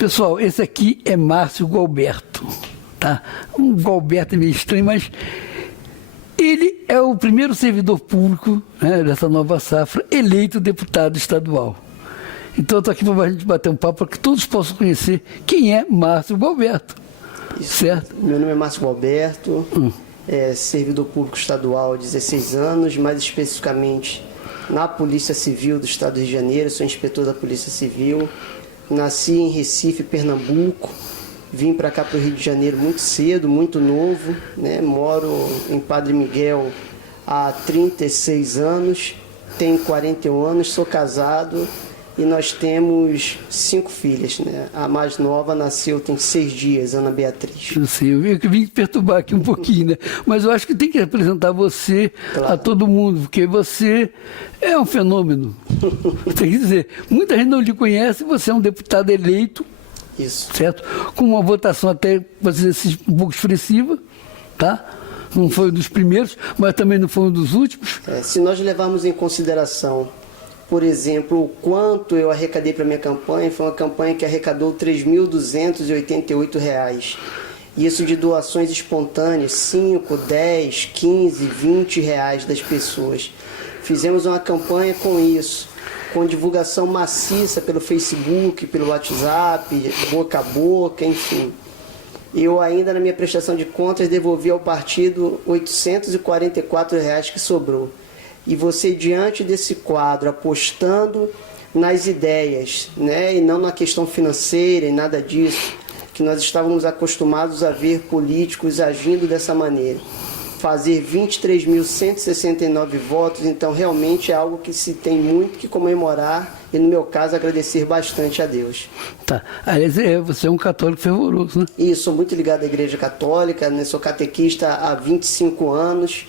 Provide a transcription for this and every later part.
Pessoal, esse aqui é Márcio Gualberto, tá? Um Gualberto é meio estranho, mas ele é o primeiro servidor público, né, dessa nova safra eleito deputado estadual. Então eu estou aqui para a gente bater um papo para que todos possam conhecer quem é Márcio Gualberto. Isso. Certo? Meu nome é Márcio Gualberto, servidor público estadual há 16 anos, mais especificamente na Polícia Civil do Estado do Rio de Janeiro, sou inspetor da Polícia Civil. Nasci em Recife, Pernambuco, vim para cá para o Rio de Janeiro muito cedo, muito novo, né? Moro em Padre Miguel há 36 anos, tenho 41 anos, sou casado e nós temos 5 filhas, né? A mais nova nasceu tem 6 dias, Ana Beatriz. Eu sei, eu vim perturbar aqui um pouquinho, né? Mas eu acho que tem que apresentar você a todo mundo, porque você é um fenômeno. Tem que dizer, muita gente não lhe conhece, você é um deputado eleito, isso, certo? Com uma votação até, para dizer assim, um pouco expressiva, tá? Não foi um dos primeiros, mas também não foi um dos últimos. Se nós levarmos em consideração, por exemplo, o quanto eu arrecadei para minha campanha, foi uma campanha que arrecadou R$ 3.288. Isso de doações espontâneas, 5, 10, 15, 20 reais das pessoas. Fizemos uma campanha com isso, com divulgação maciça pelo Facebook, pelo WhatsApp, boca a boca, enfim. Eu ainda, na minha prestação de contas, devolvi ao partido R$ 844 que sobrou. E você, diante desse quadro, apostando nas ideias, né, e não na questão financeira e nada disso, que nós estávamos acostumados a ver políticos agindo dessa maneira. Fazer 23.169 votos, então realmente é algo que se tem muito que comemorar e, no meu caso, agradecer bastante a Deus. Tá. Aliás, você é um católico fervoroso, né? Isso, sou muito ligado à Igreja Católica, né? Sou catequista há 25 anos,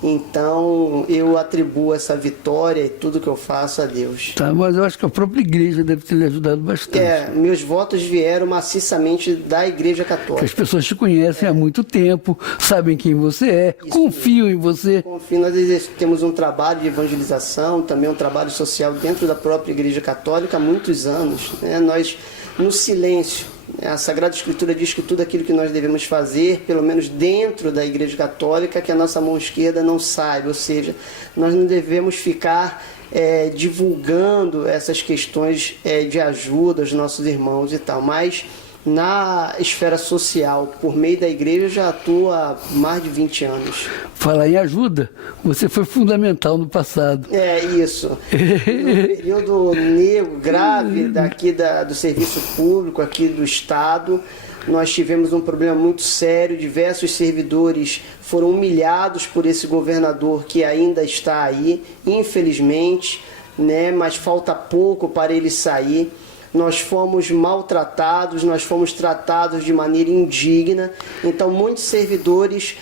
então eu atribuo essa vitória e tudo que eu faço a Deus. Tá, mas eu acho que a própria igreja deve ter lhe ajudado bastante. Meus votos vieram maciçamente da Igreja Católica. As pessoas te conhecem há muito tempo, sabem quem você é, confiam em você. Confio, nós temos um trabalho de evangelização, também um trabalho social dentro da própria Igreja Católica há muitos anos, né? Nós, no silêncio, a Sagrada Escritura diz que tudo aquilo que nós devemos fazer, pelo menos dentro da Igreja Católica, que a nossa mão esquerda não saiba, ou seja, nós não devemos ficar divulgando essas questões de ajuda aos nossos irmãos e tal, mas na esfera social, por meio da igreja, já atuo há mais de 20 anos. Falar em ajuda, você foi fundamental no passado. Isso. No período negro, grave, daqui do serviço público, aqui do Estado, nós tivemos um problema muito sério, diversos servidores foram humilhados por esse governador que ainda está aí, infelizmente, né, mas falta pouco para ele sair. Nós fomos maltratados, nós fomos tratados de maneira indigna, então muitos servidores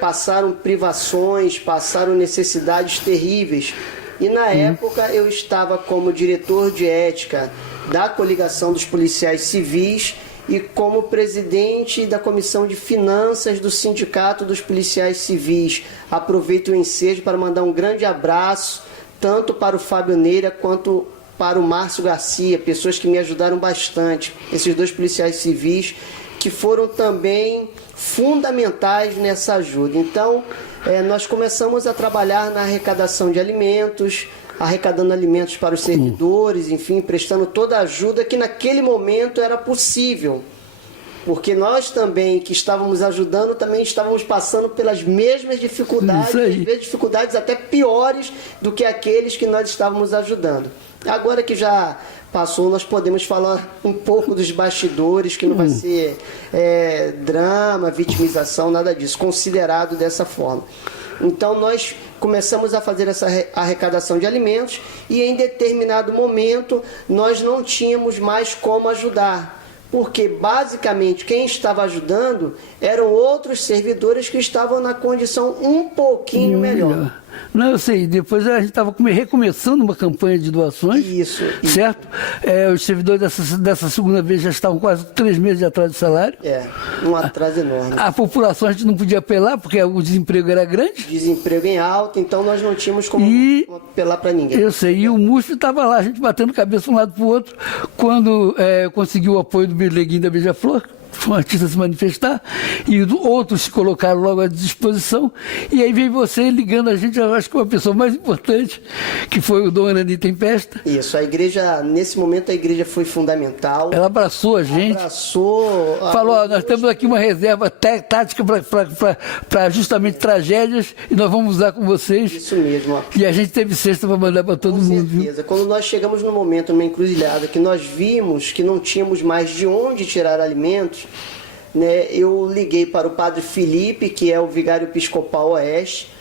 passaram privações, passaram necessidades terríveis. E na época eu estava como diretor de ética da Coligação dos Policiais Civis e como presidente da Comissão de Finanças do Sindicato dos Policiais Civis. Aproveito o ensejo para mandar um grande abraço, tanto para o Fábio Neira quanto para o Márcio Garcia, pessoas que me ajudaram bastante, esses 2 policiais civis que foram também fundamentais nessa ajuda. Então, nós começamos a trabalhar na arrecadação de alimentos, arrecadando alimentos para os servidores, enfim, prestando toda a ajuda que naquele momento era possível. Porque nós também, que estávamos ajudando, também estávamos passando pelas mesmas dificuldades, às vezes dificuldades até piores do que aqueles que nós estávamos ajudando. Agora que já passou, nós podemos falar um pouco dos bastidores, que não vai ser drama, vitimização, nada disso, considerado dessa forma. Então nós começamos a fazer essa arrecadação de alimentos e em determinado momento nós não tínhamos mais como ajudar. Porque basicamente quem estava ajudando eram outros servidores que estavam na condição um pouquinho melhor. Não, eu sei. Depois a gente estava recomeçando uma campanha de doações. Isso. Certo? Os servidores dessa segunda vez já estavam quase 3 meses de atraso de salário. Um atraso enorme. A população a gente não podia apelar, porque o desemprego era grande. Desemprego em alta, então nós não tínhamos como apelar para ninguém. Eu sei. E o MUSP estava lá, a gente batendo cabeça de um lado para o outro, quando conseguiu o apoio do Berleguinho da Beija-Flor. Foi um artista se manifestar, e outros se colocaram logo à disposição, e aí veio você ligando a gente, eu acho que uma pessoa mais importante, que foi o Dom Arani Tempesta. Isso, a igreja, nesse momento a igreja foi fundamental. Ela abraçou a gente. Falou, nós temos aqui uma reserva tática para justamente tragédias, e nós vamos usar com vocês. Isso mesmo. E a gente teve cesta para mandar para todo mundo. Com certeza. Quando nós chegamos no momento, numa encruzilhada, que nós vimos que não tínhamos mais de onde tirar alimentos, né, eu liguei para o Padre Felipe, que é o vigário episcopal oeste,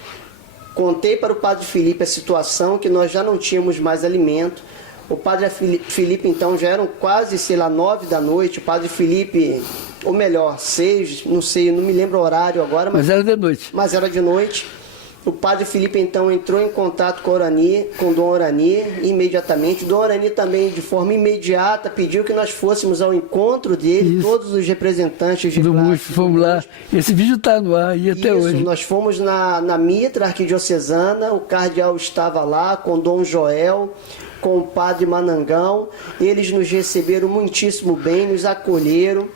contei para o Padre Felipe a situação, que nós já não tínhamos mais alimento. O Padre Felipe, então, já eram quase, 9 da noite. O Padre Felipe, ou melhor, 6, não sei, não me lembro o horário agora. Mas era de noite. Mas era de noite. O Padre Felipe, então, entrou em contato com o Dom Arani, imediatamente. O Dom Arani também, de forma imediata, pediu que nós fôssemos ao encontro dele. Isso. Todos os representantes do MUSP fomos lá. Esse vídeo está no ar, e até hoje. Nós fomos na Mitra Arquidiocesana, o cardeal estava lá com o Dom Joel, com o Padre Manangão. Eles nos receberam muitíssimo bem, nos acolheram,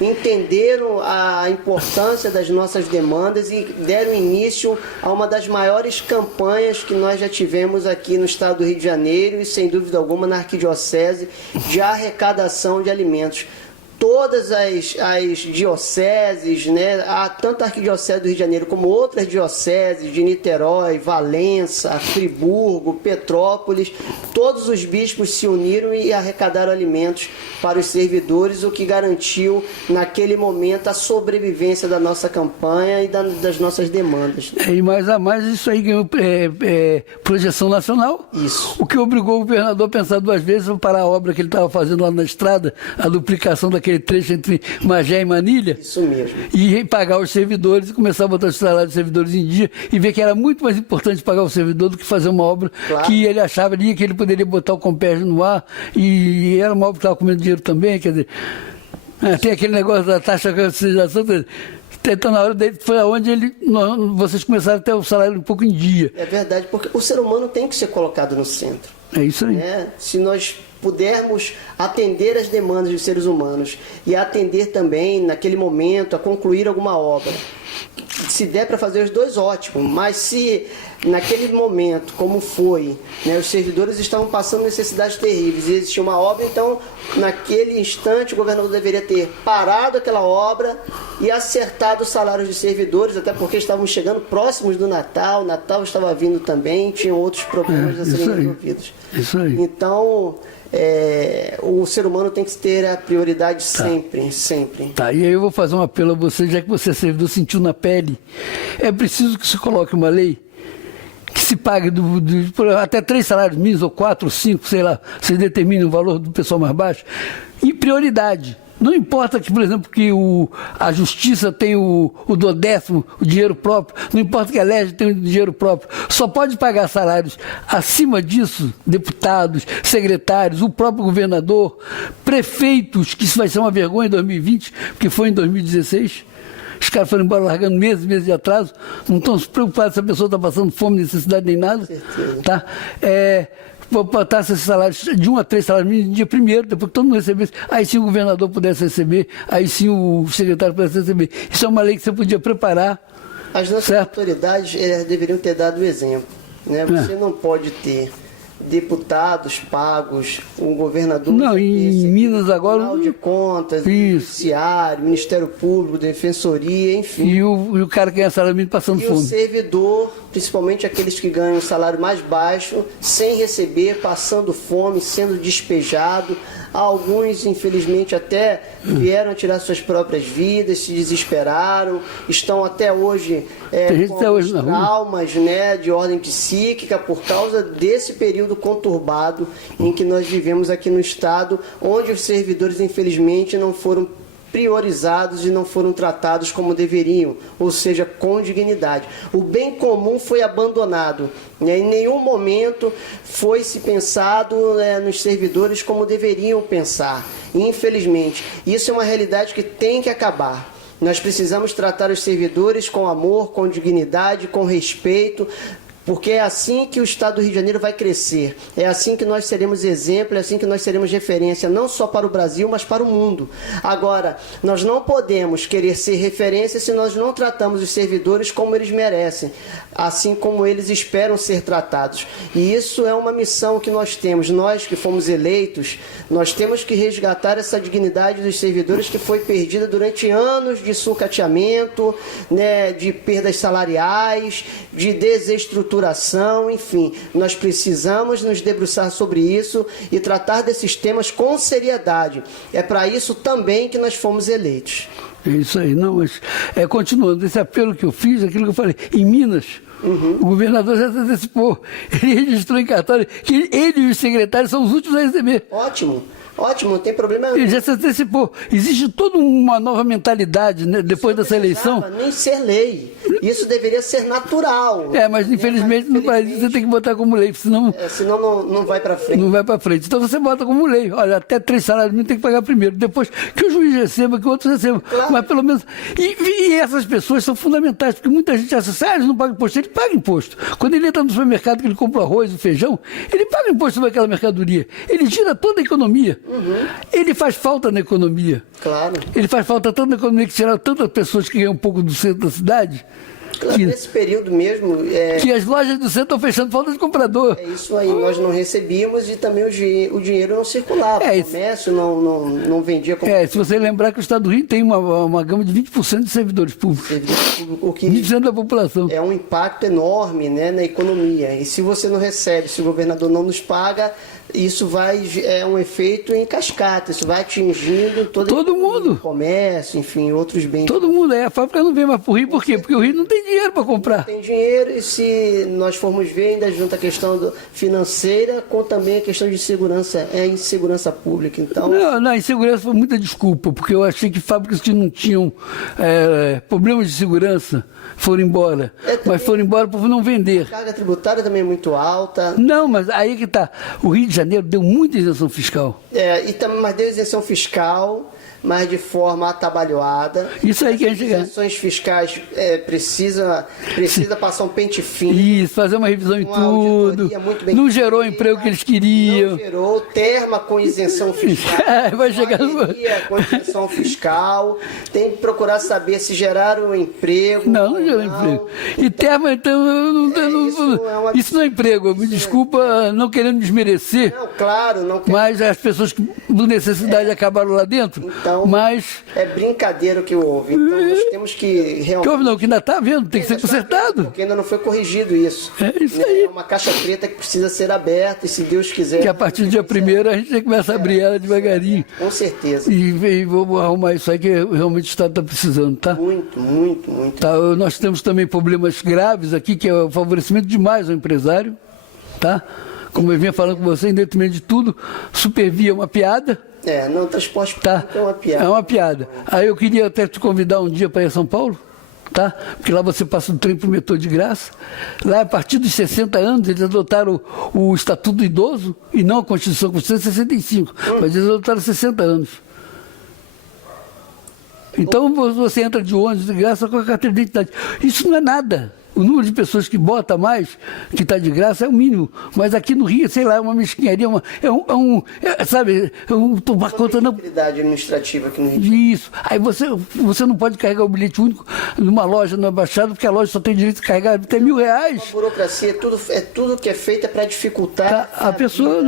entenderam a importância das nossas demandas e deram início a uma das maiores campanhas que nós já tivemos aqui no estado do Rio de Janeiro e, sem dúvida alguma, na arquidiocese, de arrecadação de alimentos. Todas as dioceses, né, tanto a Arquidiocese do Rio de Janeiro como outras dioceses de Niterói, Valença, Friburgo, Petrópolis, todos os bispos se uniram e arrecadaram alimentos para os servidores, o que garantiu, naquele momento, a sobrevivência da nossa campanha e das nossas demandas. E mais a mais, isso aí ganhou projeção nacional. Isso. O que obrigou o governador a pensar 2 vezes para parar a obra que ele estava fazendo lá na estrada, a duplicação daquele trecho entre Magé e Manilha. Isso mesmo. E pagar os servidores e começar a botar os salários dos servidores em dia e ver que era muito mais importante pagar o servidor do que fazer uma obra que ele achava ali que ele poderia botar o Compérgio no ar, e era uma obra que estava comendo dinheiro também, quer dizer, tem aquele negócio da taxa de conscientização. Então, na hora dele, foi onde vocês começaram a ter o salário um pouco em dia. É verdade, porque o ser humano tem que ser colocado no centro. É isso aí. Né? Se nós pudermos atender as demandas dos seres humanos e atender também, naquele momento, a concluir alguma obra, se der para fazer os dois, ótimo. Mas se naquele momento, como foi, né, os servidores estavam passando necessidades terríveis e existia uma obra, então naquele instante o governador deveria ter parado aquela obra e acertado os salários dos servidores, até porque estávamos chegando próximos do Natal, o Natal estava vindo também, tinham outros problemas a serem resolvidos. Isso aí. Então, o ser humano tem que ter a prioridade sempre, sempre. Tá, e aí eu vou fazer um apelo a você, já que você, servidor, sentiu na pele. É preciso que se coloque uma lei que se pague até 3 salários mínimos, ou 4, ou 5, sei lá, se determine o valor do pessoal mais baixo, em prioridade. Não importa que, por exemplo, que a justiça tem o 12º, o dinheiro próprio, não importa que a LERJ tenha o dinheiro próprio, só pode pagar salários acima disso, deputados, secretários, o próprio governador, prefeitos, que isso vai ser uma vergonha em 2020, porque foi em 2016. Os caras foram embora largando meses de atraso, não estão se preocupados se a pessoa está passando fome, necessidade nem nada. Tá? Vou botar esses salários de 1 a 3 salários mínimos no dia primeiro, depois que todo mundo recebesse, aí sim o governador pudesse receber, aí sim o secretário pudesse receber. Isso é uma lei que você podia preparar. As nossas autoridades deveriam ter dado o exemplo. Né? Você não pode ter deputados pagos, um governador... Não, em Minas agora... Tribunal de Contas, Judiciário, Ministério Público, Defensoria, enfim. E o cara que ganha salário mínimo passando fome. E o servidor, principalmente aqueles que ganham um salário mais baixo, sem receber, passando fome, sendo despejado. Alguns, infelizmente, até vieram tirar suas próprias vidas, se desesperaram, estão até hoje com traumas, né, de ordem psíquica por causa desse período conturbado em que nós vivemos aqui no Estado, onde os servidores, infelizmente, não foram priorizados e não foram tratados como deveriam, ou seja, com dignidade. O bem comum foi abandonado, né? Em nenhum momento foi se pensado nos servidores como deveriam pensar. Infelizmente, isso é uma realidade que tem que acabar. Nós precisamos tratar os servidores com amor, com dignidade, com respeito, porque é assim que o Estado do Rio de Janeiro vai crescer, é assim que nós seremos exemplo, é assim que nós seremos referência, não só para o Brasil, mas para o mundo. Agora, nós não podemos querer ser referência se nós não tratamos os servidores como eles merecem, assim como eles esperam ser tratados. E isso é uma missão que nós temos, nós que fomos eleitos, nós temos que resgatar essa dignidade dos servidores que foi perdida durante anos de sucateamento, né, de perdas salariais, de desestruturação, enfim, nós precisamos nos debruçar sobre isso e tratar desses temas com seriedade. É para isso também que nós fomos eleitos. É isso aí, não, mas continuando, esse apelo que eu fiz, aquilo que eu falei, em Minas, o governador já se antecipou, ele registrou em cartório que ele e os secretários são os últimos a receber. Ótimo. Ótimo, não tem problema nenhum. Ele já se antecipou. Existe toda uma nova mentalidade, né, depois dessa eleição. Nem ser lei. Isso deveria ser natural. Mas infelizmente no Brasil você tem que botar como lei, senão não vai para frente. Não vai para frente. Então você bota como lei. Olha, até 3 salários mínimos tem que pagar primeiro. Depois que o juiz receba, que outros recebam. Claro. Mas pelo menos... E essas pessoas são fundamentais, porque muita gente acha assim, eles não pagam imposto. Ele paga imposto. Quando ele entra no supermercado, que ele compra o arroz, o feijão, ele paga imposto sobre aquela mercadoria. Ele gira toda a economia. Ele faz falta na economia. Claro. Ele faz falta tanto na economia que tiraram tantas pessoas que ganham um pouco do centro da cidade. Claro, nesse período mesmo... Que as lojas do centro estão fechando, falta de comprador. É isso aí, nós não recebíamos e também o dinheiro não circulava. O comércio não vendia... Se você lembrar que o Estado do Rio tem uma gama de 20% de servidores públicos. 20% da população. É um impacto enorme, né, na economia. E se você não recebe, se o governador não nos paga... Isso é um efeito em cascata, isso vai atingindo todo mundo. O comércio, enfim, outros bens. Todo mundo. A fábrica não vem mais para o Rio, por quê? Porque o Rio não tem dinheiro para comprar. Não tem dinheiro e se nós formos ver, ainda junto a questão financeira com também a questão de segurança, insegurança pública. Então... Não, a insegurança foi muita desculpa, porque eu achei que fábricas que não tinham problemas de segurança foram embora. Mas foram embora por não vender. A carga tributária também é muito alta. Não, mas aí que está. O Rio de Janeiro deu muita isenção fiscal. Mas deu isenção fiscal, mas de forma atabalhoada. Isso aí que a gente quer. Isenções fiscais precisa passar um pente fino. Isso, fazer uma revisão em tudo. Não gerou o emprego que eles queriam. Não gerou. Terma com isenção fiscal. Vai chegar com isenção fiscal. Tem que procurar saber se geraram emprego. Não gerou emprego. E terma, então, isso não é emprego. Me desculpa, não querendo desmerecer. Não, claro. Não quero. Mas as pessoas que por necessidade acabaram lá dentro. Então, é brincadeira o que houve. Então, nós temos que realmente... Que houve não, que ainda está vendo, tem que ser consertado. Porque ainda não foi corrigido isso. É isso aí. É uma caixa preta que precisa ser aberta e, se Deus quiser... Que a partir do dia 1º a gente começa a abrir ela devagarinho. Com certeza. E vamos arrumar isso aí que realmente o Estado está precisando, tá? Muito. Tá, nós temos também problemas graves aqui, que é o favorecimento demais ao empresário, tá? Como eu vinha falando com você, em detrimento de tudo, Supervia é uma piada. Não, transporte público é uma piada. É uma piada. Aí eu queria até te convidar um dia para ir a São Paulo, tá? Porque lá você passa um trem para o metrô de graça. Lá, a partir dos 60 anos, eles adotaram o Estatuto do Idoso e não a Constituição, a Constituição é 65, mas eles adotaram 60 anos. Então você entra de ônibus de graça com a carteira de identidade. Isso não é nada. O número de pessoas que bota mais, que está de graça, é o mínimo. Mas aqui no Rio, sei lá, é uma mesquinharia, tomar conta não. Administrativa aqui no Rio. Isso. Aí você não pode carregar o bilhete único numa loja, numa Baixada, porque a loja só tem direito de carregar até R$1.000. A burocracia, tudo que é feito é para dificultar a pessoa.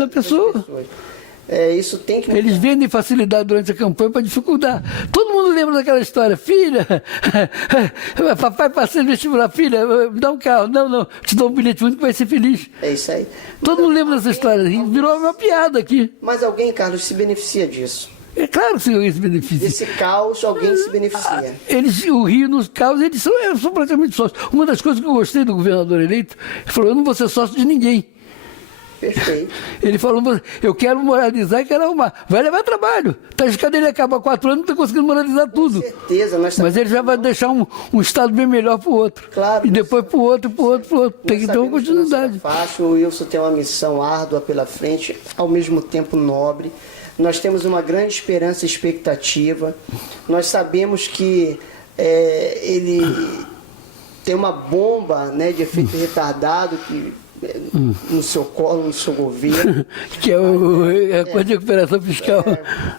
Isso tem que... Eles vendem facilidade durante a campanha para dificultar. Todo mundo lembra daquela história. Filha, papai passei no vestibular. Filha, me dá um carro. Não, te dou um bilhete único que vai ser feliz. É isso aí. Todo mundo lembra dessa história. Virou uma piada aqui. Mas alguém, Carlos, se beneficia disso. É claro que alguém se beneficia. Desse caos, alguém se beneficia. O Rio, nos caos, eles são praticamente sócios. Uma das coisas que eu gostei do governador eleito, ele falou, eu não vou ser sócio de ninguém. Perfeito. Ele falou, eu quero moralizar e quero arrumar. Vai levar trabalho. Tá escada, ele acaba 4 anos, não está conseguindo moralizar tudo. Com certeza. Mas ele já vai deixar um estado bem melhor para o outro. Claro. E depois para o outro, para o outro, para o outro. Tem que ter uma continuidade. Não é fácil. O Wilson tem uma missão árdua pela frente, ao mesmo tempo nobre. Nós temos uma grande esperança e expectativa. Nós sabemos que ele tem uma bomba, né, de efeito retardado no seu colo, no seu governo. Que é a coisa de recuperação fiscal.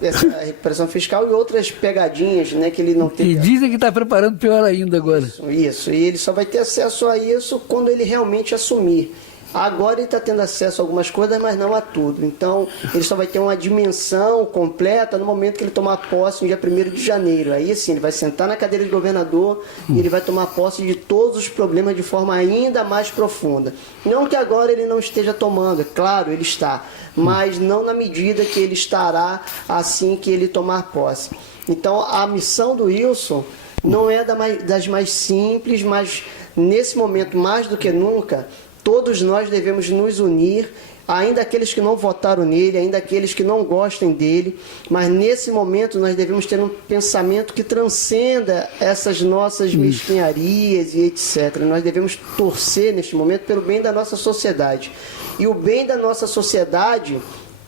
Essa recuperação fiscal e outras pegadinhas, né, que ele não tem. E dizem que está preparando pior ainda agora. Isso. E ele só vai ter acesso a isso quando ele realmente assumir. Agora ele está tendo acesso a algumas coisas, mas não a tudo. Então, ele só vai ter uma dimensão completa no momento que ele tomar posse no dia 1º de janeiro. Aí, sim, ele vai sentar na cadeira de governador e ele vai tomar posse de todos os problemas de forma ainda mais profunda. Não que agora ele não esteja tomando, é claro, ele está, mas não na medida que ele estará assim que ele tomar posse. Então, a missão do Wilson não é das mais simples, mas nesse momento, mais do que nunca, todos nós devemos nos unir, ainda aqueles que não votaram nele, ainda aqueles que não gostem dele, mas nesse momento nós devemos ter um pensamento que transcenda essas nossas mesquinharias e etc. Nós devemos torcer neste momento pelo bem da nossa sociedade. E o bem da nossa sociedade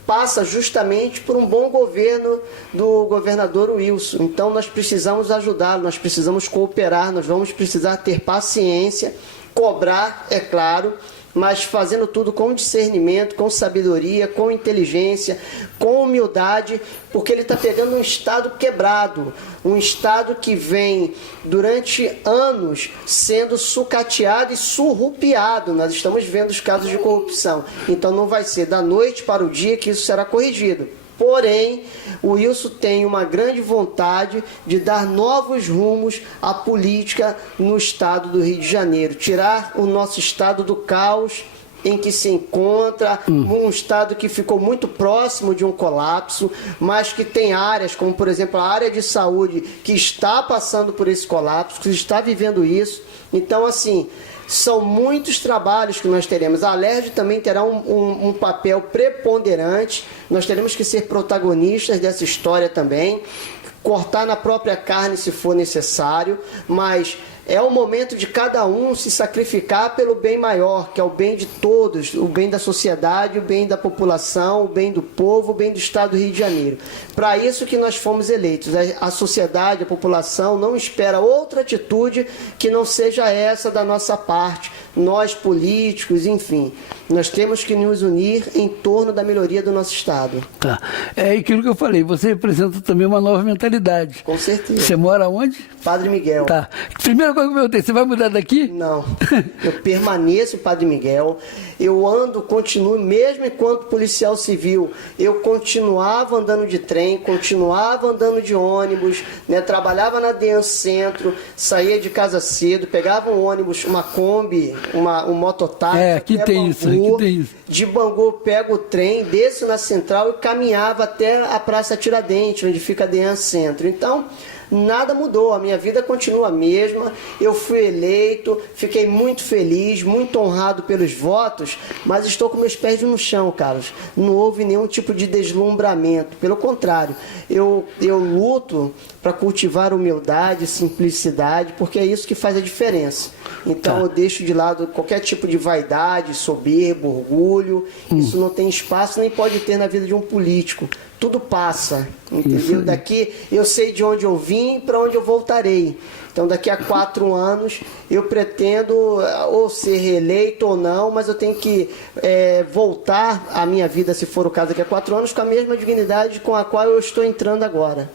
passa justamente por um bom governo do governador Wilson. Então nós precisamos ajudá-lo, nós precisamos cooperar, nós vamos precisar ter paciência, cobrar, é claro, mas fazendo tudo com discernimento, com sabedoria, com inteligência, com humildade, porque ele está pegando um Estado quebrado, um Estado que vem durante anos sendo sucateado e surrupiado. Nós estamos vendo os casos de corrupção. Então não vai ser da noite para o dia que isso será corrigido. Porém, o Wilson tem uma grande vontade de dar novos rumos à política no estado do Rio de Janeiro, tirar o nosso estado do caos em que se encontra, um estado que ficou muito próximo de um colapso, mas que tem áreas, como por exemplo a área de saúde, que está passando por esse colapso, que está vivendo isso. Então, assim, são muitos trabalhos que nós teremos. A Alerj também terá um papel preponderante. Nós teremos que ser protagonistas dessa história também, cortar na própria carne se for necessário, mas é o momento de cada um se sacrificar pelo bem maior, que é o bem de todos, o bem da sociedade, o bem da população, o bem do povo, o bem do Estado do Rio de Janeiro. Para isso que nós fomos eleitos. A sociedade, a população não espera outra atitude que não seja essa da nossa parte. Nós, políticos, enfim, nós temos que nos unir em torno da melhoria do nosso Estado. Tá. É aquilo que eu falei, você representa também uma nova mentalidade. Com certeza. Você mora onde? Padre Miguel. Tá. Primeira coisa que eu perguntei, você vai mudar daqui? Não. Eu permaneço em Padre Miguel. Eu continuo, mesmo enquanto policial civil, eu continuava andando de trem, continuava andando de ônibus, né? Trabalhava na DEAN Centro, saía de casa cedo, pegava um ônibus, uma Kombi, um mototáxi. Aqui tem isso, aqui tem isso. De Bangu, eu pego o trem, desço na Central e caminhava até a Praça Tiradentes, onde fica a DEAN Centro. Então, nada mudou, a minha vida continua a mesma. Eu fui eleito, fiquei muito feliz, muito honrado pelos votos, mas estou com meus pés no chão, Carlos. Não houve nenhum tipo de deslumbramento, pelo contrário, eu luto para cultivar humildade, simplicidade, porque é isso que faz a diferença. Então eu deixo de lado qualquer tipo de vaidade, soberbo, orgulho. Isso não tem espaço, nem pode ter na vida de um político. Tudo passa, entendeu? Daqui eu sei de onde eu vim e para onde eu voltarei. Então daqui a 4 anos eu pretendo ou ser reeleito ou não, mas eu tenho que voltar à minha vida, se for o caso, daqui a 4 anos, com a mesma dignidade com a qual eu estou entrando agora.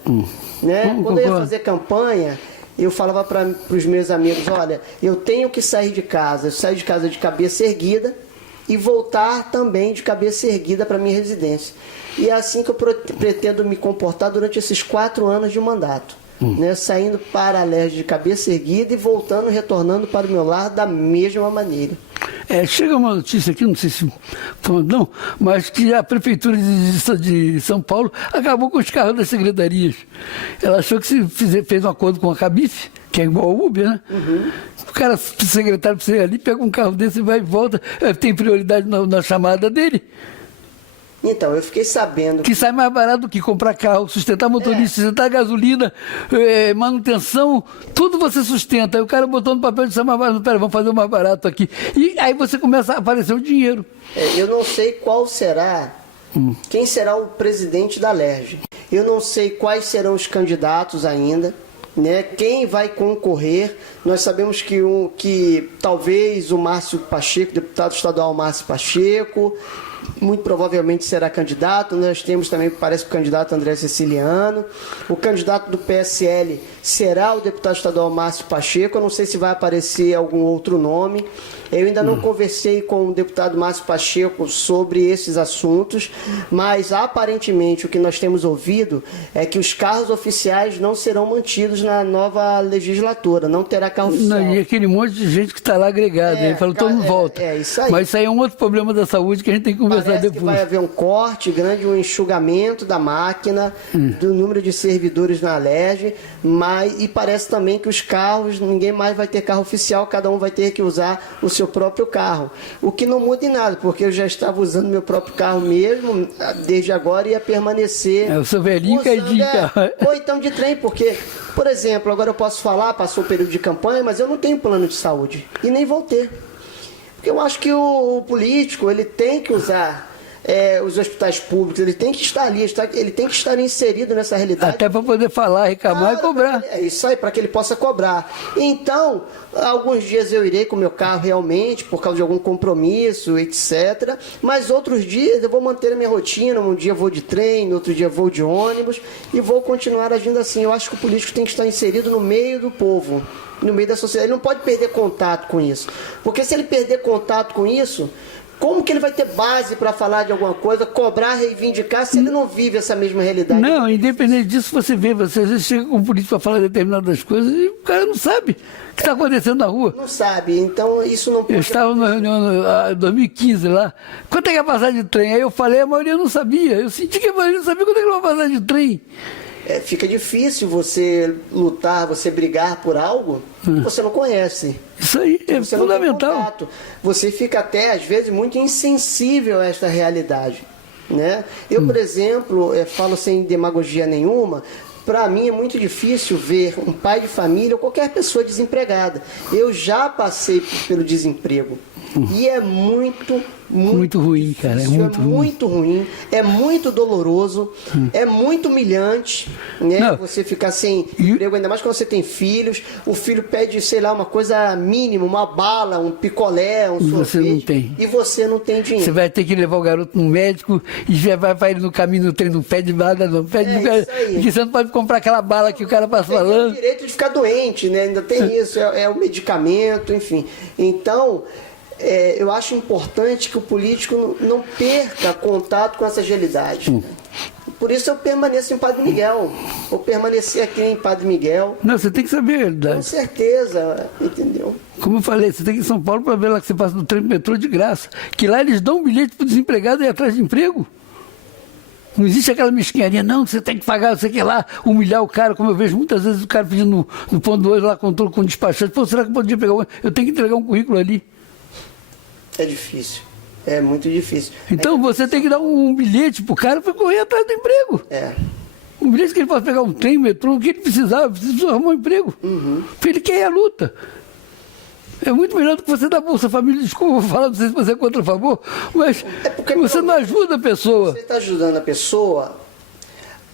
Né? Quando eu ia fazer campanha, eu falava para os meus amigos, olha, eu tenho que sair de casa, eu saio de casa de cabeça erguida e voltar também de cabeça erguida para minha residência. E é assim que eu pretendo me comportar durante esses 4 anos de mandato. Né? Saindo para a Alerj de cabeça erguida e voltando, retornando para o meu lar da mesma maneira. Chega uma notícia aqui, não sei se não, mas que a Prefeitura de São Paulo acabou com os carros das secretarias. Ela achou que fez um acordo com a Cabif, que é igual ao Uber, né? Uhum. O cara, o secretário, precisa ir ali, pega um carro desse, vai e volta, tem prioridade na chamada dele. Então, eu fiquei sabendo... Que sai mais barato do que comprar carro, sustentar motorista, sustentar gasolina, manutenção, tudo você sustenta. Aí o cara botou no papel e disse, mais barato, pera, vamos fazer o mais barato aqui. E aí você começa a aparecer o dinheiro. Eu não sei qual será, quem será o presidente da Alerj. Eu não sei quais serão os candidatos ainda, né? Quem vai concorrer. Nós sabemos que talvez o Márcio Pacheco, deputado estadual Márcio Pacheco, muito provavelmente será candidato. Nós temos também, parece que o candidato André Ceciliano. O candidato do PSL será o deputado estadual Márcio Pacheco. Eu não sei se vai aparecer algum outro nome. Eu ainda não conversei com o deputado Márcio Pacheco sobre esses assuntos, mas aparentemente o que nós temos ouvido é que os carros oficiais não serão mantidos na nova legislatura, não terá carro oficial. Não, e aquele monte de gente que está lá agregado, ele falou, todo mundo volta. Isso aí. Mas isso aí é um outro problema da saúde que a gente tem que conversar Parece depois. Que vai haver um corte grande, um enxugamento da máquina, do número de servidores na Alerj, e parece também que os carros, ninguém mais vai ter carro oficial, cada um vai ter que usar o seu próprio carro. O que não muda em nada, porque eu já estava usando meu próprio carro mesmo, desde agora ia permanecer. Eu sou velhinho caidinho. Ou então de trem, porque, por exemplo, agora eu posso falar, passou o período de campanha, mas eu não tenho plano de saúde e nem vou ter. Porque eu acho que o político, ele tem que usar os hospitais públicos, ele tem que estar ali, ele tem que estar inserido nessa realidade. Até para poder falar, reclamar e cobrar. É isso aí, para que ele possa cobrar. Então, alguns dias eu irei com o meu carro realmente, por causa de algum compromisso, etc. Mas outros dias eu vou manter a minha rotina, um dia eu vou de trem, no outro dia eu vou de ônibus, e vou continuar agindo assim. Eu acho que o político tem que estar inserido no meio do povo, no meio da sociedade. Ele não pode perder contato com isso. Porque se ele perder contato com isso, como que ele vai ter base para falar de alguma coisa, cobrar, reivindicar, se ele não vive essa mesma realidade? Não, independente disso, você vê, você às vezes chega com um político para falar determinadas coisas e o cara não sabe o que está acontecendo na rua. Não sabe, então isso não pode... Eu estava numa reunião em 2015 lá, quanto é que é a passagem de trem? Aí eu falei, a maioria não sabia, eu senti que a maioria não sabia quanto é que era uma passagem de trem. Fica difícil você lutar, você brigar por algo que você não conhece. Isso aí é você fundamental. Você fica até, às vezes, muito insensível a esta realidade, né? Eu, por exemplo, falo sem demagogia nenhuma, para mim é muito difícil ver um pai de família ou qualquer pessoa desempregada. Eu já passei pelo desemprego. E é muito ruim, cara. É muito ruim. É muito doloroso. É muito humilhante, né? Não. Você ficar sem emprego, ainda mais quando você tem filhos. O filho pede, sei lá, uma coisa mínima, uma bala, um picolé, um sorvete. Você não tem. E você não tem dinheiro. Você vai ter que levar o garoto no médico e já vai no caminho do trem, não pede nada, não pede porque você não pode comprar aquela bala que o cara passa falando. Tem o direito de ficar doente, né? Ainda tem isso, é o medicamento, enfim. Então, eu acho importante que o político não perca contato com essas realidades. Por isso eu permaneço em Padre Miguel. Vou permanecer aqui em Padre Miguel. Não, você tem que saber a realidade. Com certeza, entendeu? Como eu falei, você tem que ir em São Paulo para ver lá que você passa no trem do metrô de graça. Que lá eles dão um bilhete para o desempregado e ir atrás de emprego. Não existe aquela mesquinharia, não, você tem que pagar, não sei o que lá, humilhar o cara, como eu vejo muitas vezes o cara pedindo no ponto do olho lá, com o despachante, pô, será que eu podia pegar eu tenho que entregar um currículo ali. É difícil, é muito difícil. Então você tem que dar um bilhete pro cara para correr atrás do emprego. Um bilhete que ele possa pegar um trem, metrô, o que ele precisava, precisa arrumar um emprego. Porque ele quer ir à luta. É muito melhor do que você dar Bolsa Família. Desculpa, vou falar, não sei se você é contra a favor, mas você não ajuda a pessoa. Você está ajudando a pessoa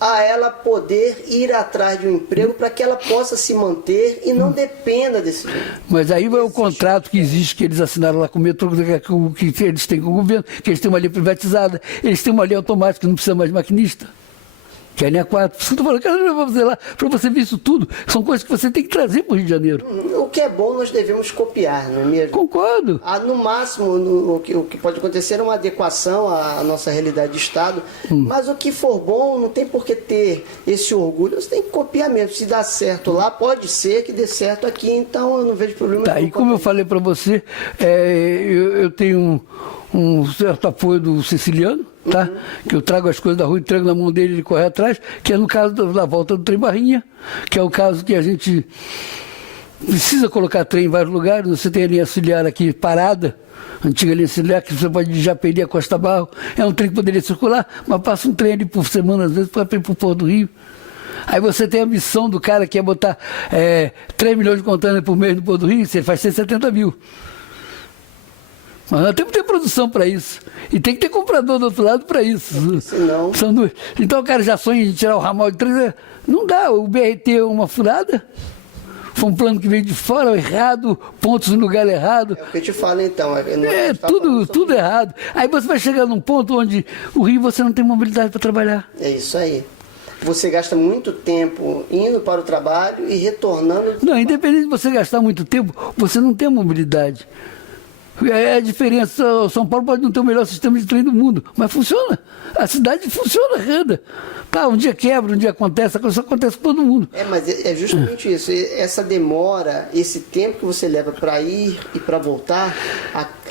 a ela poder ir atrás de um emprego para que ela possa se manter e não dependa desse dinheiro. Mas aí vai o contrato que existe, que eles assinaram lá com o metrô, que eles têm com o governo, que eles têm uma linha privatizada, eles têm uma linha automática, que não precisa mais de maquinista. que é a linha 4. Por isso que eu estou falando, cara, para você lá, para você ver isso tudo, são coisas que você tem que trazer para o Rio de Janeiro. O que é bom nós devemos copiar, não é mesmo? Concordo. No máximo, o que pode acontecer é uma adequação à nossa realidade de Estado, mas o que for bom, não tem por que ter esse orgulho, você tem que copiar mesmo. Se dá certo lá, pode ser que dê certo aqui, então eu não vejo problema. Tá, e como eu falei para você, eu tenho um certo apoio do Siciliano, tá? Que eu trago as coisas da rua, entrego na mão dele, ele corre atrás, que é no caso da volta do trem Barrinha, que é o caso que a gente precisa colocar trem em vários lugares. Você tem a linha auxiliar aqui parada, antiga linha auxiliar, que você pode de Japeri a Costa Barro, é um trem que poderia circular, mas passa um trem ali por semana, às vezes, para ir para o Porto do Rio. Aí você tem a missão do cara que é botar 3 milhões de contêineres por mês no Porto do Rio, você faz 170 mil. Mas nós temos que ter produção para isso. E tem que ter comprador do outro lado para isso. Senão... São duas. Então o cara já sonha em tirar o ramal de 3. Não dá. O BRT é uma furada. Foi um plano que veio de fora, errado, pontos no lugar errado. É o que eu te falo então. Tudo errado. Aí você vai chegar num ponto onde o Rio você não tem mobilidade para trabalhar. É isso aí. Você gasta muito tempo indo para o trabalho e retornando. Não, independente de você gastar muito tempo, você não tem mobilidade. É a diferença. São Paulo pode não ter o melhor sistema de trem do mundo, mas funciona. A cidade funciona, renda. Tá, um dia quebra, um dia acontece, isso acontece com todo mundo. Mas é justamente isso. Essa demora, esse tempo que você leva para ir e para voltar,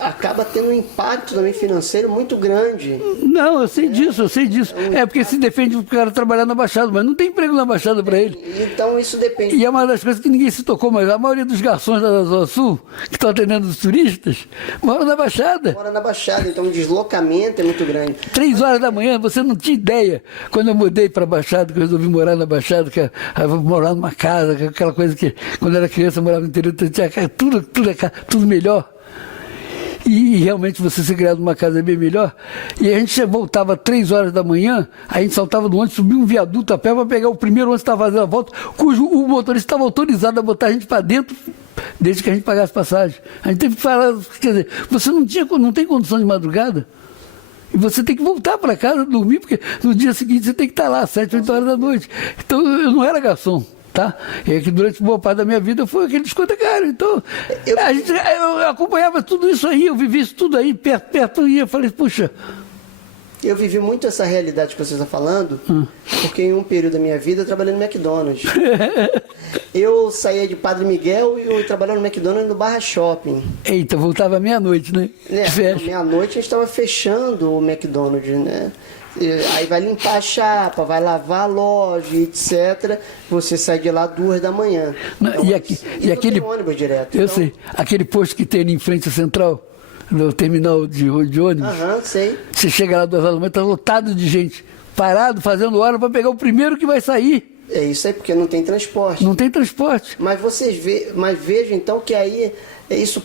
acaba tendo um impacto também financeiro muito grande. Não, eu sei disso. É porque se defende o cara trabalhar na Baixada, mas não tem emprego na Baixada para ele. Então isso depende. E é uma das coisas que ninguém se tocou, mas a maioria dos garçons da Zona Sul, que estão atendendo os turistas, moram na Baixada. Mora na Baixada, então o deslocamento é muito grande. 3 horas da manhã, você não tinha ideia. Quando eu mudei para a Baixada, que eu resolvi morar na Baixada, que eu vou morar numa casa, aquela coisa que quando eu era criança eu morava no interior, tinha tudo melhor. E realmente você ser criado numa casa bem melhor. E a gente voltava 3 horas da manhã, a gente saltava do ônibus, subia um viaduto a pé para pegar o primeiro ônibus que estava fazendo a volta, cujo o motorista estava autorizado a botar a gente para dentro, desde que a gente pagasse passagem. A gente teve que falar, quer dizer, você não tem condição de madrugada. E você tem que voltar para casa, dormir, porque no dia seguinte você tem que estar lá, 7, 8 horas da noite. Então eu não era garçom. Tá? E que durante boa parte da minha vida foi aquele discotecário. Então, eu acompanhava tudo isso aí, eu vivi isso tudo aí, perto, e eu falei, puxa. Eu vivi muito essa realidade que você está falando, porque em um período da minha vida eu trabalhei no McDonald's. Eu saía de Padre Miguel e eu trabalhava no McDonald's no Barra Shopping. Eita, voltava meia-noite, né? Meia-noite a gente estava fechando o McDonald's, né? Aí vai limpar a chapa, vai lavar a loja, etc. Você sai de lá 2 da manhã. Não, então, e aquele ônibus direto. Eu sei. Aquele posto que tem ali em frente à central, no terminal de ônibus. Sei. Você chega lá 2 horas da manhã, está lotado de gente, parado, fazendo hora para pegar o primeiro que vai sair. É isso aí, porque não tem transporte. Não tem transporte. Mas veja então que aí isso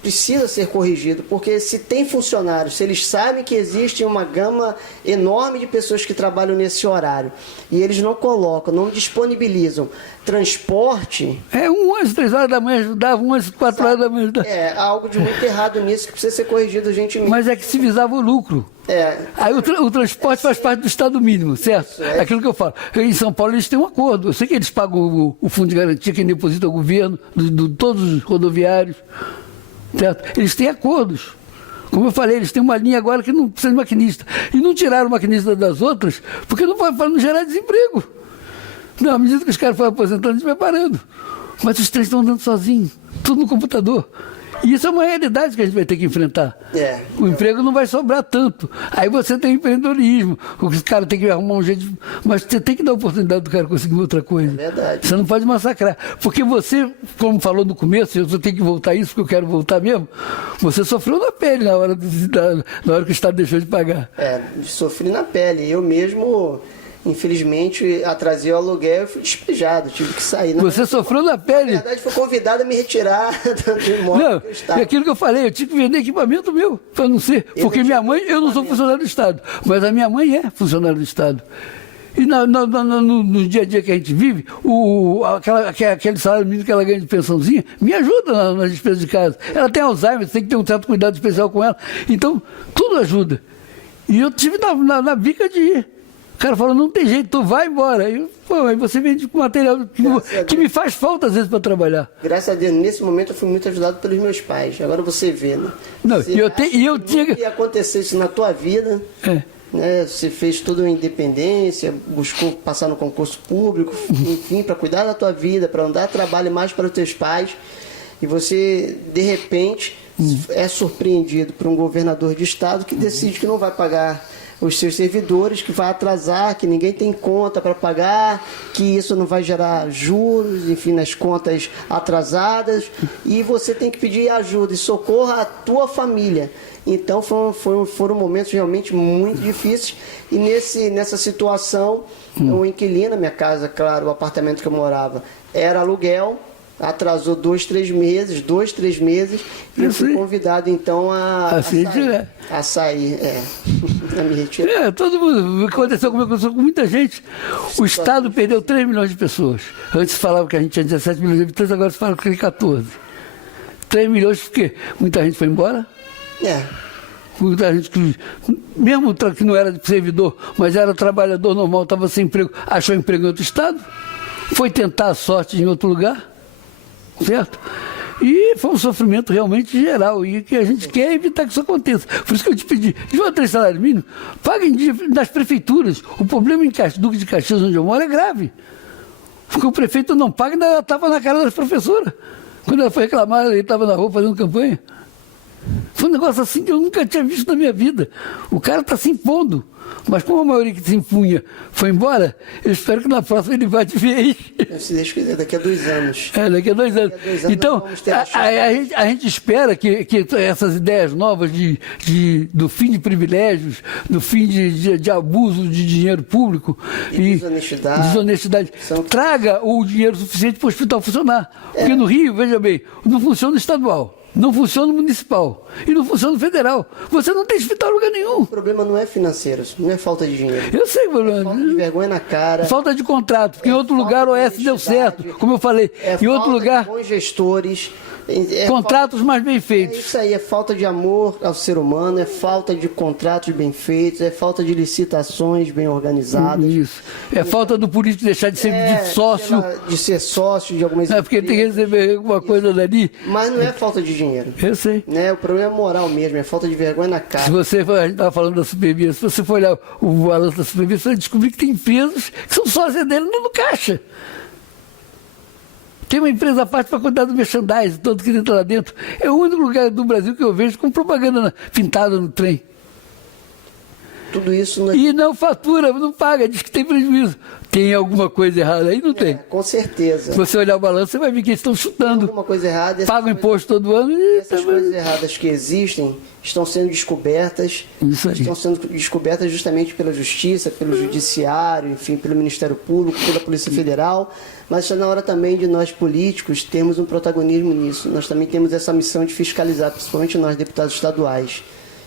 precisa ser corrigido, porque se tem funcionários, se eles sabem que existe uma gama enorme de pessoas que trabalham nesse horário e eles não colocam, não disponibilizam transporte... Um ônibus 3 horas da manhã ajudava, um ônibus 4 horas da manhã ajudava. Há algo de muito errado nisso que precisa ser corrigido urgentemente. Mas é que se visava o lucro. Aí o transporte faz parte do Estado mínimo, certo? É aquilo que eu falo. Em São Paulo eles têm um acordo. Eu sei que eles pagam o fundo de garantia que deposita o governo, de todos os rodoviários, certo? Eles têm acordos. Como eu falei, eles têm uma linha agora que não precisa de maquinista. E não tiraram o maquinista das outras, porque para não gerar desemprego. Não, à medida que os caras foram aposentando, eles preparando. Mas os trens estão andando sozinhos, tudo no computador. E isso é uma realidade que a gente vai ter que enfrentar. O emprego não vai sobrar tanto. Aí você tem empreendedorismo, os caras têm que arrumar um jeito, mas você tem que dar a oportunidade do cara conseguir outra coisa. É verdade. Você não pode massacrar. Porque você, como falou no começo, eu tenho que voltar a isso, porque eu quero voltar mesmo, você sofreu na pele na hora que o Estado deixou de pagar. Sofri na pele. Eu mesmo... Infelizmente, atrasei o aluguel e fui despejado, tive que sair. Você sofreu na pele? Na verdade, fui convidado a me retirar do imóvel que eu estava. É aquilo que eu falei, eu tive que vender equipamento meu, para não ser. Porque minha mãe, eu não sou funcionário do Estado, mas a minha mãe é funcionária do Estado. E no dia a dia que a gente vive, aquele salário mínimo que ela ganha de pensãozinha me ajuda nas despesas de casa. Ela tem Alzheimer, você tem que ter um certo cuidado especial com ela. Então, tudo ajuda. E eu tive na bica de ir. cara falou, não tem jeito, tu vai embora. Aí você vende com material que me faz falta às vezes para trabalhar. Graças a Deus, nesse momento eu fui muito ajudado pelos meus pais. Agora você vê, né? Não, Você eu tinha que ia acontecer isso na tua vida. Né? Você fez toda uma independência, buscou passar no concurso público, enfim, para cuidar da tua vida, para não dar trabalho mais para os teus pais. E você, de repente, é surpreendido por um governador de estado que decide que não vai pagar os seus servidores, que vai atrasar, que ninguém tem conta para pagar, que isso não vai gerar juros, enfim, nas contas atrasadas, e você tem que pedir ajuda e socorro à tua família. Então foram momentos realmente muito difíceis, e nessa situação, o inquilino, minha casa, claro, o apartamento que eu morava, era aluguel, atrasou 2, 3 meses, e eu fui convidado então a sair, a me retirar. Todo mundo, aconteceu com muita gente. O Estado perdeu 3 milhões de pessoas. Antes falava que a gente tinha 17 milhões de habitantes, agora se fala que tem 14. 3 milhões porque muita gente foi embora. Muita gente que, mesmo que não era servidor, mas era trabalhador normal, estava sem emprego, achou emprego em outro estado, foi tentar a sorte em outro lugar. Certo? E foi um sofrimento realmente geral e que a gente quer evitar que isso aconteça. Por isso que eu te pedi, de 3 salários mínimos, paguem nas prefeituras. O problema em Duque de Caxias, onde eu moro, é grave. Porque o prefeito não paga, ainda estava na cara das professoras. Quando ela foi reclamar, ele estava na rua fazendo campanha. Foi um negócio assim que eu nunca tinha visto na minha vida. O cara está se impondo. Mas como a maioria que se impunha foi embora, eu espero que na próxima ele vá de vez. Se Deus quiser, daqui a 2 anos. Daqui a 2 anos. Então, a gente espera que essas ideias novas do fim de privilégios, do fim de abuso de dinheiro público e desonestidade traga o dinheiro suficiente para o hospital funcionar. Porque no Rio, veja bem, não funciona o estadual. Não funciona o municipal e não funciona o federal. Você não tem hospital em lugar nenhum. O problema não é financeiro, não é falta de dinheiro. Eu sei, Bruno. Falta de vergonha na cara. Falta de contrato, porque em outro lugar o OS deu certo, como eu falei. Em outro lugar, bons gestores. Contratos mais bem feitos. Isso aí, é falta de amor ao ser humano, é falta de contratos bem feitos, é falta de licitações bem organizadas. Isso. É falta do político deixar de ser de sócio. De ser sócio de algumas empresas. Porque tem que receber alguma coisa dali. Mas não é falta de dinheiro. Eu sei. Né? O problema é moral mesmo, é falta de vergonha na cara. Se você, a gente estava falando da Supervia, se você for olhar o balanço da Supervia, você vai descobrir que tem empresas que são sócias dele no caixa. Tem uma empresa à parte para cuidar do merchandising, todo que entra lá dentro. É o único lugar do Brasil que eu vejo com propaganda pintada no trem. Tudo isso... E não fatura, não paga, diz que tem prejuízo. Tem alguma coisa errada aí? Não tem. Com certeza. Se você olhar o balanço, você vai ver que eles estão chutando. Tem alguma coisa errada. Pagam imposto todo ano. E essas coisas erradas que existem estão sendo descobertas. Isso aí. Estão sendo descobertas justamente pela Justiça, pelo Judiciário, enfim, pelo Ministério Público, pela Polícia Federal. Mas está na hora também de nós políticos termos um protagonismo nisso. Nós também temos essa missão de fiscalizar, principalmente nós, deputados estaduais.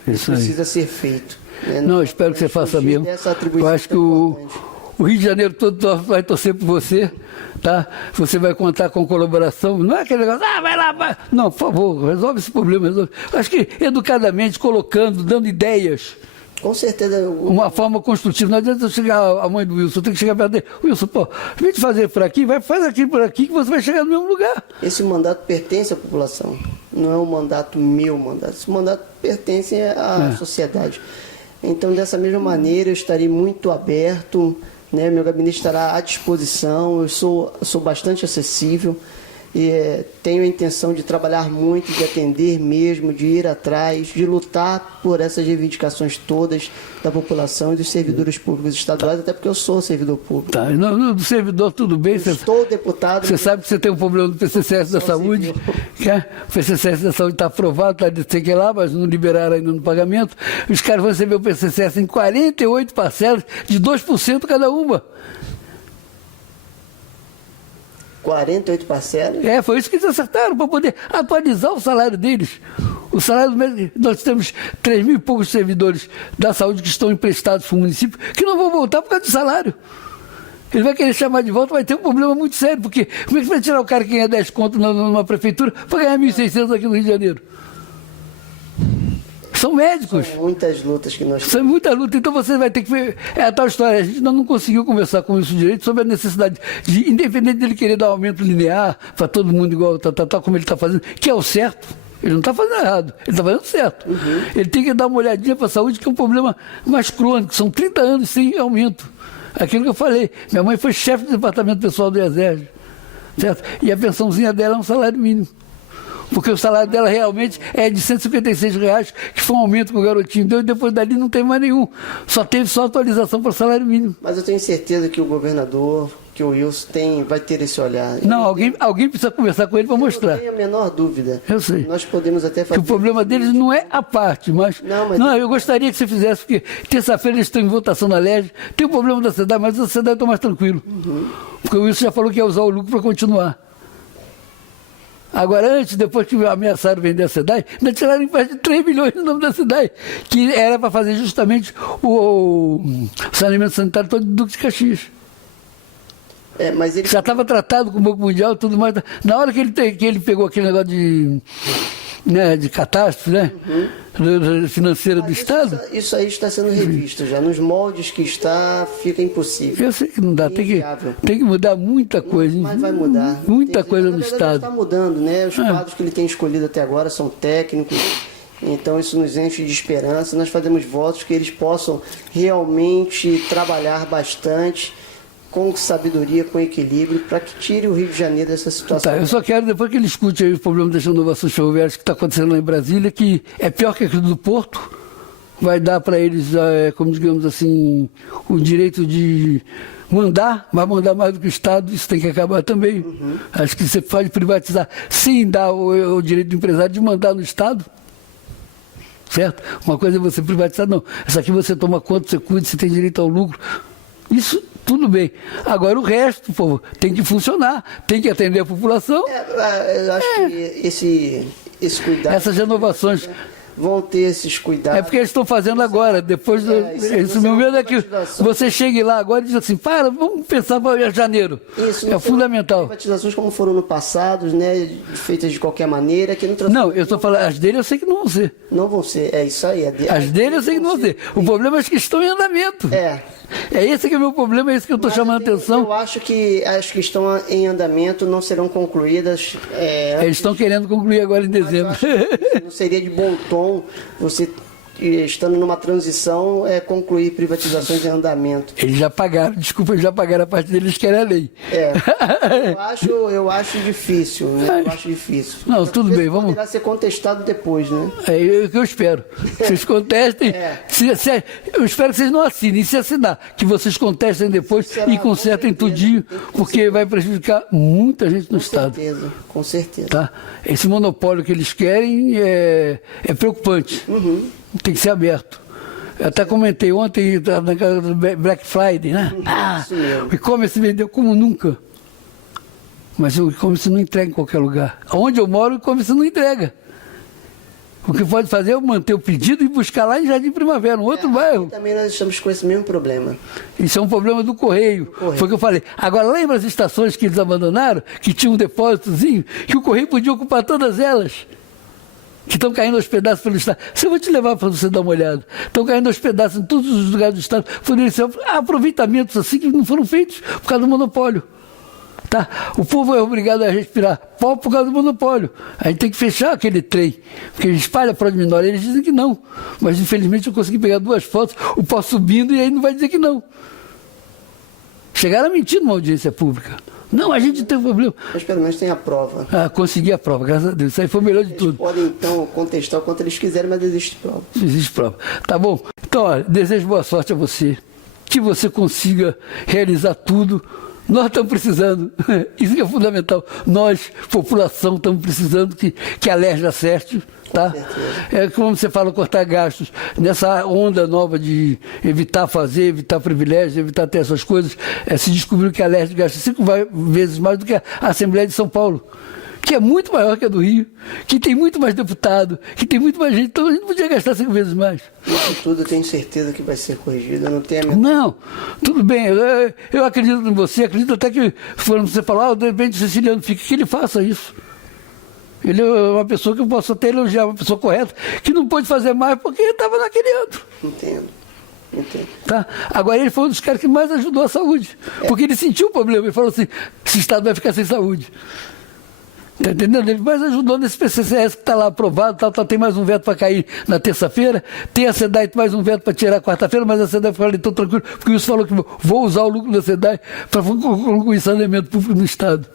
Isso precisa ser feito. Né? Não, eu espero que você faça mesmo. Eu acho que o Rio de Janeiro todo vai torcer por você, tá? Você vai contar com colaboração. Não é aquele negócio, vai lá, vai. Não, por favor, resolve esse problema. Resolve. Acho que educadamente, colocando, dando ideias. Com certeza. Uma forma construtiva. Não adianta chegar a mãe do Wilson, tem que chegar perto dele. Wilson, pô, em vez de fazer por aqui, faz aqui por aqui, que você vai chegar no mesmo lugar. Esse mandato pertence à população. Não é um mandato meu mandato. Esse mandato pertence à sociedade. Então, dessa mesma maneira, eu estarei muito aberto, né? Meu gabinete estará à disposição, eu sou bastante acessível e tenho a intenção de trabalhar muito, de atender mesmo, de ir atrás, de lutar por essas reivindicações todas da população e dos servidores públicos estaduais, até porque eu sou servidor público. Tá, no servidor tudo bem. Estou deputado. Você sabe que você tem um problema no PCCS da Saúde, o PCCS da Saúde está aprovado, está de sei que lá, mas não liberaram ainda no pagamento. Os caras vão receber o PCCS em 48 parcelas de 2% cada uma. 48 parcelas? Foi isso que eles acertaram, para poder atualizar o salário deles. O salário do mês, nós temos 3 mil e poucos servidores da saúde que estão emprestados para o município, que não vão voltar por causa do salário. Ele vai querer chamar de volta, vai ter um problema muito sério, porque como é que você vai tirar o cara que ganha 10 contos numa prefeitura para ganhar 1.600 aqui no Rio de Janeiro? São médicos. São muitas lutas que nós São muita luta. Então você vai ter que ver. É a tal história. A gente ainda não conseguiu conversar com isso direito sobre a necessidade de, independente dele querer dar um aumento linear para todo mundo igual, como ele está fazendo, que é o certo. Ele não está fazendo errado, ele está fazendo certo. Ele tem que dar uma olhadinha para a saúde, que é um problema mais crônico. São 30 anos sem aumento. Aquilo que eu falei. Minha mãe foi chefe do departamento pessoal do Exército. Certo? E a pensãozinha dela é um salário mínimo. Porque o salário dela realmente é de R$ 156, que foi um aumento que o garotinho deu, e depois dali não teve mais nenhum. Teve só atualização para o salário mínimo. Mas eu tenho certeza que o governador, que o Wilson vai ter esse olhar. Não, alguém precisa conversar com ele para mostrar. Eu não tenho a menor dúvida. Eu sei. Nós podemos até fazer... Que o problema deles não é a parte, mas... Não, eu gostaria que você fizesse, porque terça-feira eles estão em votação na LERJ, tem o problema da cidade, mas a cidade está mais tranquilo. Porque o Wilson já falou que ia usar o lucro para continuar. Agora, depois que ameaçaram vender a SEDAI, ainda tiraram empréstimo de 3 milhões no nome da SEDAI, que era para fazer justamente o saneamento sanitário todo do Duque de Caxias. Mas ele... Já estava tratado com o Banco Mundial e tudo mais. Na hora que ele pegou aquele negócio de catástrofe, né? Financeira do Estado. Isso aí está sendo revisto já. Nos moldes que está, fica impossível. Eu sei que não dá. Tem que mudar muita coisa. Mas vai mudar. Muita coisa no Estado. Está mudando, né? Os quadros que ele tem escolhido até agora são técnicos. Então isso nos enche de esperança. Nós fazemos votos que eles possam realmente trabalhar bastante, com sabedoria, com equilíbrio, para que tire o Rio de Janeiro dessa situação. Tá, eu só quero, depois que ele escute aí o problema das renovações ferroviárias que está acontecendo lá em Brasília, que é pior que aquilo do Porto, vai dar para eles, como digamos assim, o direito de mandar, vai mandar mais do que o Estado, isso tem que acabar também. Acho que você pode privatizar sem dar o direito do empresário de mandar no Estado. Certo? Uma coisa é você privatizar, não. Essa aqui você toma conta, você cuida, você tem direito ao lucro. Isso, tudo bem. Agora o resto, povo, tem que funcionar, tem que atender a população. Eu acho que esse cuidado... Essas renovações... Vão ter esses cuidados. É porque eles estão fazendo agora, depois do... Isso, meu medo é que você chegue lá agora e diz assim, vamos pensar para janeiro. Isso, é fundamental. Privatizações como foram no passado, né, feitas de qualquer maneira. Que não, eu estou falando, as dele eu sei que não vão ser. Não vão ser, é isso aí. As dele eu sei que não vão ser. O problema é que estão em andamento. É esse que é o meu problema, é esse que eu estou chamando a atenção. Eu acho que as que estão em andamento não serão concluídas. Eles estão querendo concluir agora em dezembro. Não seria de bom tom você, estando numa transição, concluir privatizações em andamento. Eles já pagaram, desculpa, eles já pagaram a parte deles, que era a lei. Eu acho difícil, né? Eu acho difícil. Não, tudo bem, vamos... Poderá ser contestado depois, né? É o que eu espero. Vocês contestem. Eu espero que vocês não assinem. E se assinar, que vocês contestem depois e consertem tudinho, porque vai prejudicar muita gente no Estado. Com certeza. Tá? Esse monopólio que eles querem é preocupante. Tem que ser aberto. Eu até comentei ontem na casa do Black Friday, né? O e-commerce vendeu como nunca. Mas o e-commerce não entrega em qualquer lugar. Onde eu moro, o e-commerce não entrega. O que pode fazer é manter o pedido e buscar lá em Jardim Primavera, um outro bairro. Também nós estamos com esse mesmo problema. Isso é um problema do Correio. Foi o que eu falei. Agora, lembra as estações que eles abandonaram, que tinha um depósitozinho, que o Correio podia ocupar todas elas? Que estão caindo aos pedaços pelo Estado. Eu vou te levar para você dar uma olhada. Estão caindo aos pedaços em todos os lugares do Estado. Foram aproveitamentos assim que não foram feitos por causa do monopólio. Tá? O povo é obrigado a respirar pó por causa do monopólio. A gente tem que fechar aquele trem, porque ele espalha para menor. Eles dizem que não. Mas infelizmente eu consegui pegar 2 fotos, o pó subindo, e aí não vai dizer que não. Chegaram a mentir numa audiência pública. Não, a gente tem um problema. Mas pelo menos tem a prova. Consegui a prova, graças a Deus. Isso aí foi o melhor de tudo. Eles podem então contestar o quanto eles quiserem, mas existe prova. Existe prova. Tá bom? Então, olha, desejo boa sorte a você. Que você consiga realizar tudo. Nós estamos precisando, isso que é fundamental. Nós, população, estamos precisando que a LERJ acerte. Tá? É como você fala, cortar gastos. Nessa onda nova de evitar privilégios, evitar ter essas coisas, se descobriu que a LERJ gasta 5 vezes mais do que a Assembleia de São Paulo, que é muito maior que a do Rio, que tem muito mais deputado, que tem muito mais gente, então a gente podia gastar 5 vezes mais. Isso tudo eu tenho certeza que vai ser corrigido, eu não tenho a menor... Não, tudo bem, eu acredito em você, acredito até que, quando você falar, de repente o Ceciliano fica, que ele faça isso. Ele é uma pessoa que eu posso até elogiar, uma pessoa correta, que não pôde fazer mais porque estava naquele antro. Entendo. Tá? Agora ele foi um dos caras que mais ajudou a saúde. Porque ele sentiu o problema. Ele falou assim, esse Estado vai ficar sem saúde. Tá entendendo? Ele mais ajudou nesse PCCS que está lá aprovado, tem mais um veto para cair na terça-feira, tem a SEDAI mais um veto para tirar quarta-feira, mas a SEDAI falou, então tranquilo, porque o Wilson falou que vou usar o lucro da SEDAI para concluir saneamento público no Estado.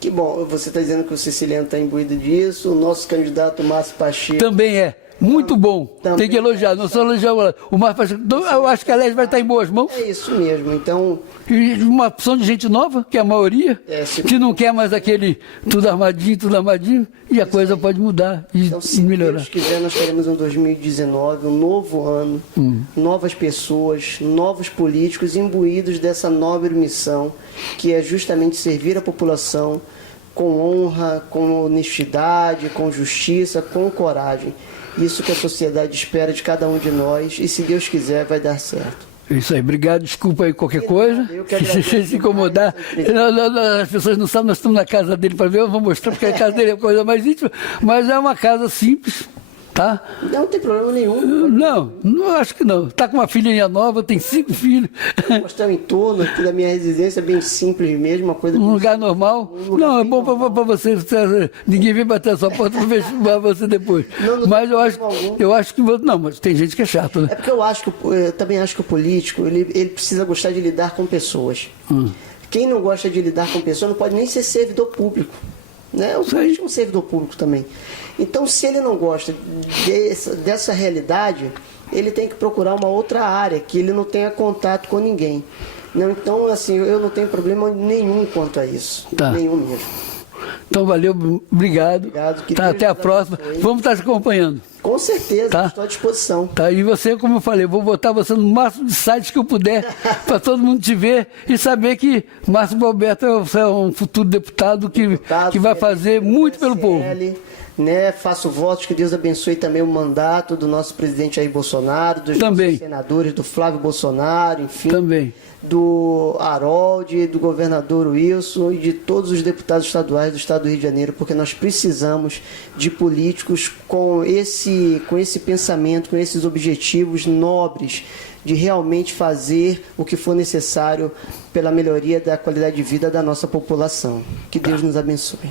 Que bom, você está dizendo que o Siciliano está imbuído disso, o nosso candidato Márcio Pacheco... Também é. Muito bom. Também tem que elogiar, não só elogiar o Márcio Pacheco. Eu acho que a Leste vai estar em boas mãos. É isso mesmo, então... E uma opção de gente nova, que é a maioria, que não quer mais aquele tudo armadinho, e a coisa pode mudar e melhorar. Se Deus quiser, nós teremos um 2019, um novo ano, novas pessoas, novos políticos imbuídos dessa nobre missão, que é justamente servir a população com honra, com honestidade, com justiça, com coragem. Isso que a sociedade espera de cada um de nós, e se Deus quiser, vai dar certo. Isso aí, obrigado, desculpa aí qualquer coisa, se incomodar. As pessoas não sabem, nós estamos na casa dele para ver, eu vou mostrar, porque a casa dele é a coisa mais íntima, mas é uma casa simples, tá? Não tem problema nenhum. Não, acho que não. Está com uma filhinha nova, tem 5 filhos. Vou mostrar o entorno aqui da minha residência, bem simples mesmo, uma coisa... Um lugar normal? Não, é bom para você, ninguém vem bater a sua porta para ver você depois. Mas eu acho que... Não, mas tem gente que é chato, né? É porque eu também acho que o político, ele precisa gostar de lidar com pessoas. Quem não gosta de lidar com pessoas não pode nem ser servidor público. Né? O político é um servidor público também. Então, se ele não gosta dessa realidade, ele tem que procurar uma outra área, que ele não tenha contato com ninguém. Não, então, assim, eu não tenho problema nenhum quanto a isso. Tá. Nenhum mesmo. Então, valeu, obrigado. Tá, até a próxima. Vamos estar te acompanhando. Com certeza, tá? Estou à disposição. Tá, e você, como eu falei, vou botar você no máximo de sites que eu puder, para todo mundo te ver e saber que Márcio Gualberto é um futuro deputado que vai fazer muito pelo povo. Né, faço votos que Deus abençoe também o mandato do nosso presidente Jair Bolsonaro, dos nossos senadores, do Flávio Bolsonaro, enfim, do Harold, do governador Wilson e de todos os deputados estaduais do estado do Rio de Janeiro, porque nós precisamos de políticos com esse pensamento, com esses objetivos nobres, de realmente fazer o que for necessário pela melhoria da qualidade de vida da nossa população. Que Deus nos abençoe.